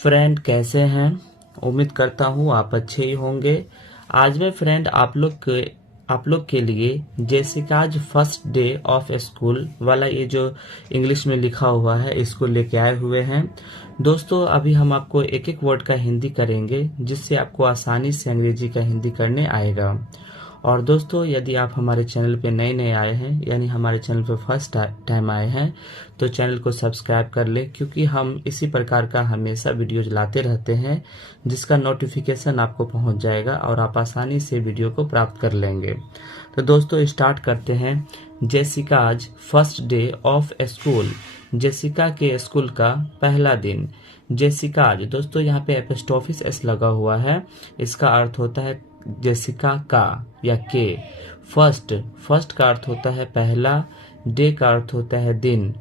Friend कैसे हैं। उम्मीद करता हूँ आप अच्छे ही होंगे। आज मैं फ्रेंड आप लोग के लिए जेसिकाज फर्स्ट डे ऑफ स्कूल वाला ये जो इंग्लिश में लिखा हुआ है इसको लेके आए हुए हैं। दोस्तों अभी हम आपको एक एक वर्ड का हिंदी करेंगे जिससे आपको आसानी से अंग्रेजी का हिंदी करने आएगा। और दोस्तों यदि आप हमारे चैनल पे नए नए आए हैं यानी हमारे चैनल पे फर्स्ट टाइम आए हैं तो चैनल को सब्सक्राइब कर लें, क्योंकि हम इसी प्रकार का हमेशा वीडियोज लाते रहते हैं जिसका नोटिफिकेशन आपको पहुंच जाएगा और आप आसानी से वीडियो को प्राप्त कर लेंगे। तो दोस्तों स्टार्ट करते हैं। Jessica's first day of school, Jessica के स्कूल का पहला दिन। जेसिकाज दोस्तों यहाँ पे एपोस्ट्रोफिस एस लगा हुआ है, इसका अर्थ होता है जेसिका का या के। फर्स्ट का अर्थ होता है पहला, डे का अर्थ होता है दिन,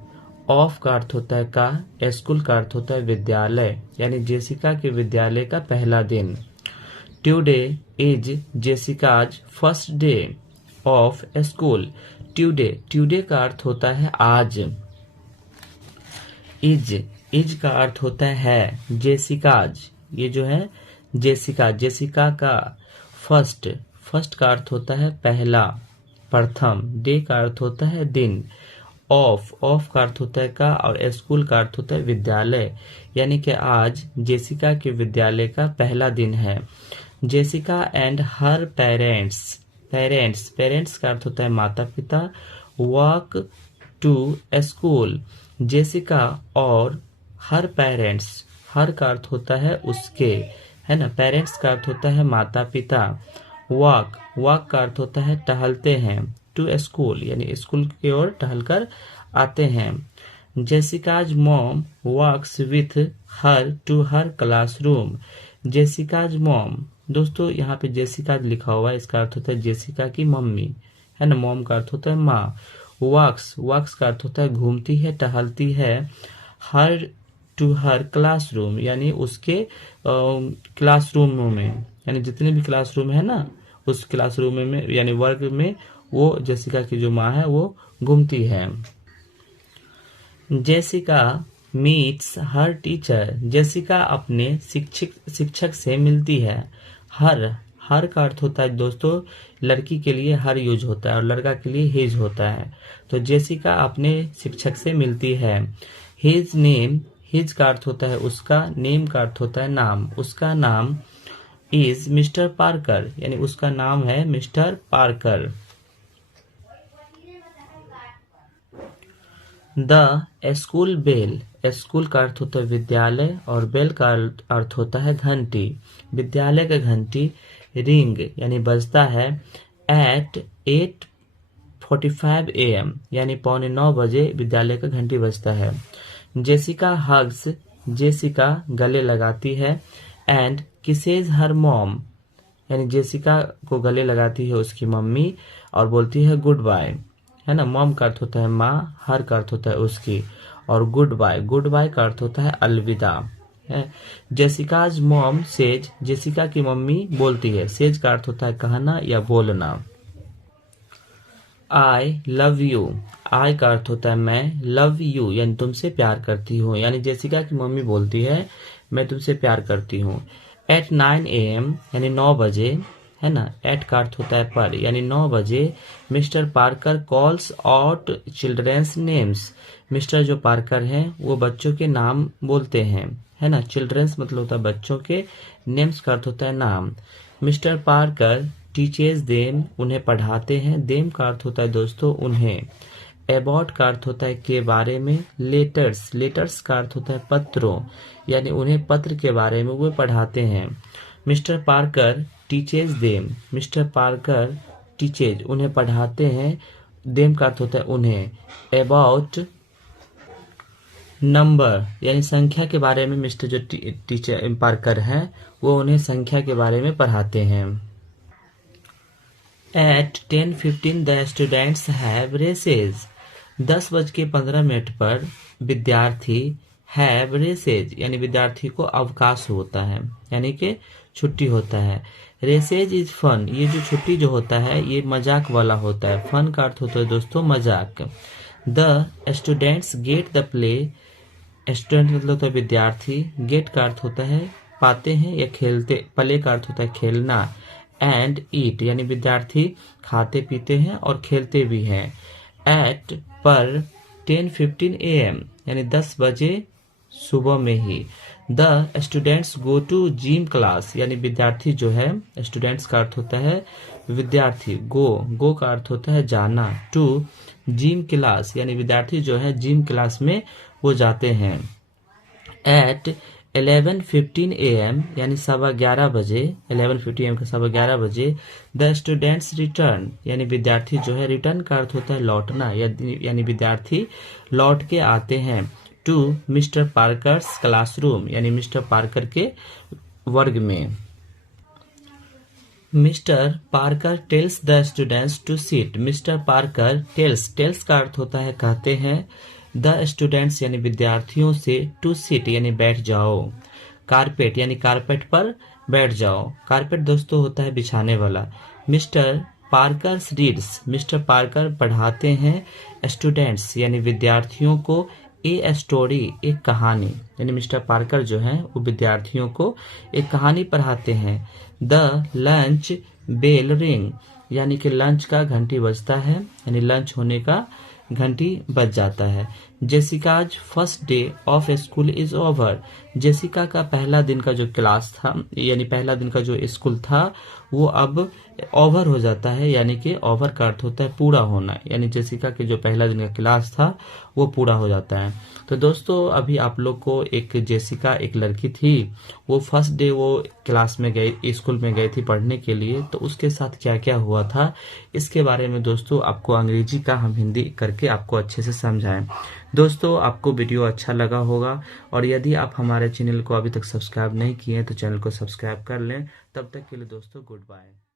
ऑफ का अर्थ होता है का, स्कूल का अर्थ होता है विद्यालय यानी जेसिका के विद्यालय का पहला दिन। Today is Jessica's first day of school. Today का अर्थ होता है आज। इज का अर्थ होता है जेसिकाज, ये जो है जेसिका का फर्स्ट का अर्थ होता है पहला, प्रथम। डे का अर्थ होता है दिन, ऑफ का अर्थ होता है का और स्कूल का अर्थ होता है विद्यालय, यानी कि आज जेसिका के विद्यालय का पहला दिन है। जेसिका एंड हर पेरेंट्स का अर्थ होता है माता पिता, वॉक टू स्कूल। जेसिका और हर पेरेंट्स, हर का अर्थ होता है उसके, है ना। पेरेंट्स का अर्थ होता है माता पिता। वॉक का अर्थ होता है टहलते हैं, टू स्कूल यानी स्कूल की ओर टहलकर आते हैं। Jessica's mom walks with her to her classroom. Jessica's mom दोस्तों यहाँ पे जेसिकाज लिखा हुआ है, इसका अर्थ होता है जेसिका की मम्मी, है ना। मॉम का अर्थ होता है माँ। वॉक्स का अर्थ होता है घूमती है, टहलती है। हर टू हर क्लासरूम यानी उसके क्लासरूम में, यानी जितने भी क्लासरूम है ना उस क्लासरूम में यानी वर्ग में वो जेसिका की जो माँ है वो घूमती है। जेसिका मीट्स हर टीचर। जेसिका अपने शिक्षक से मिलती है। हर का अर्थ होता है दोस्तों लड़की के लिए हर यूज होता है और लड़का के लिए हिज होता है। तो जेसिका अपने शिक्षक से मिलती है। हिज नेम, हिज का अर्थ होता है उसका, नेम का अर्थ होता है नाम, उसका नाम इज मिस्टर पार्कर यानी उसका नाम है mister Parker. The school bell, school का अर्थ होता है विद्यालय और बेल का अर्थ होता है घंटी, विद्यालय का घंटी। रिंग यानी बजता है। एट 8:45 AM यानी 8:45 बजे विद्यालय का घंटी बजता है। जेसिका हग्स, जेसिका गले लगाती है। एंड किसेज हर मॉम यानी जेसिका को गले लगाती है उसकी मम्मी और बोलती है गुड बाय, है ना। मॉम का अर्थ होता है माँ, हर का अर्थ होता है उसकी और गुड बाय का अर्थ होता है अलविदा है। जेसिकाज मॉम सेज, जेसिका की मम्मी बोलती है। सेज का अर्थ होता है कहना या बोलना। आई लव यू, आई का अर्थ होता है मैं, लव यू यानी तुमसे प्यार करती हूँ, यानी जेसिका की मम्मी बोलती है मैं तुमसे प्यार करती हूँ। एट 9 AM यानी 9 बजे, है ना। एट का अर्थ होता है पर यानी 9 बजे mister Parker calls out children's names. Mister जो पार्कर हैं वो बच्चों के नाम बोलते हैं, है ना। चिल्ड्रेंस मतलब होता है बच्चों के, नेम्स का अर्थ होता है नाम। मिस्टर पार्कर टीचेस देम, उन्हें पढ़ाते हैं। देम का अर्थ होता है दोस्तों उन्हें। अबाउट का अर्थ होता है के बारे में। लेटर्स का अर्थ होता है पत्रों, यानी उन्हें पत्र के बारे में वो पढ़ाते हैं। Mister Parker teaches them, mister Parker teaches उन्हें पढ़ाते हैं। देम का अर्थ होता है उन्हें। अबाउट नंबर यानी संख्या के बारे में मिस्टर जो टीचर पार्कर हैं वो उन्हें संख्या के बारे में पढ़ाते हैं। At 10:15 the students have races. 10:15 पर विद्यार्थी हैव रेसेज यानी विद्यार्थी को अवकाश होता है यानी कि छुट्टी होता है। रेसेज इज फन, ये जो छुट्टी जो होता है ये मजाक वाला होता है। फन का अर्थ होता है दोस्तों मजाक। The students get the play student मतलब होता है विद्यार्थी, गेट का अर्थ होता है पाते हैं या खेलते, प्ले का अर्थ होता है खेलना, एंड ईट यानी विद्यार्थी खाते पीते हैं और खेलते भी हैं। एट पर 10:15 AM यानी 10 बजे सुबह में ही। The students go to gym class यानी विद्यार्थी जो है, स्टूडेंट्स का अर्थ होता है विद्यार्थी, गो का अर्थ होता है जाना, टू जिम क्लास यानी विद्यार्थी जो है जिम क्लास में वो जाते हैं। एट 11:15 AM यानी 11:15 बजे, 11:15 AM का 11:15 बजे द स्टूडेंट्स रिटर्न यानी विद्यार्थी जो है, रिटर्न का अर्थ होता है लौटना यानी विद्यार्थी लौट के आते हैं। टू मिस्टर पार्कर्स क्लासरूम यानी मिस्टर पार्कर के वर्ग में। Mister Parker tells the students to sit, mister Parker tells का अर्थ होता है कहते हैं, द स्टूडेंट्स यानी विद्यार्थियों से टू सिट यानी बैठ जाओ, कारपेट यानी कारपेट पर बैठ जाओ। कारपेट दोस्तों होता है बिछाने वाला। Mister Parker reads, mister Parker पढ़ाते हैं स्टूडेंट्स यानी विद्यार्थियों को ए स्टोरी एक कहानी यानी मिस्टर पार्कर जो है वो विद्यार्थियों को एक कहानी पढ़ाते हैं। द लंच बेल रिंग यानी कि लंच का घंटी बजता है यानी लंच होने का घंटी बज जाता है। Jessica's first day of school is over, Jessica का पहला दिन का जो क्लास था यानी पहला दिन का जो स्कूल था वो अब ओवर हो जाता है, यानी कि ओवर का अर्थ होता है पूरा होना, यानी जेसिका के जो पहला दिन का क्लास था वो पूरा हो जाता है। तो दोस्तों अभी आप लोग को एक जेसिका एक लड़की थी, वो फर्स्ट डे वो क्लास में गई, स्कूल में गई थी पढ़ने के लिए, तो उसके साथ क्या क्या हुआ था इसके बारे में दोस्तों आपको अंग्रेजी का हम हिंदी करके आपको अच्छे से समझाएं। दोस्तों आपको वीडियो अच्छा लगा होगा, और यदि आप हमारे चैनल को अभी तक सब्सक्राइब नहीं किए हैं तो चैनल को सब्सक्राइब कर लें। तब तक के लिए दोस्तों गुड बाय।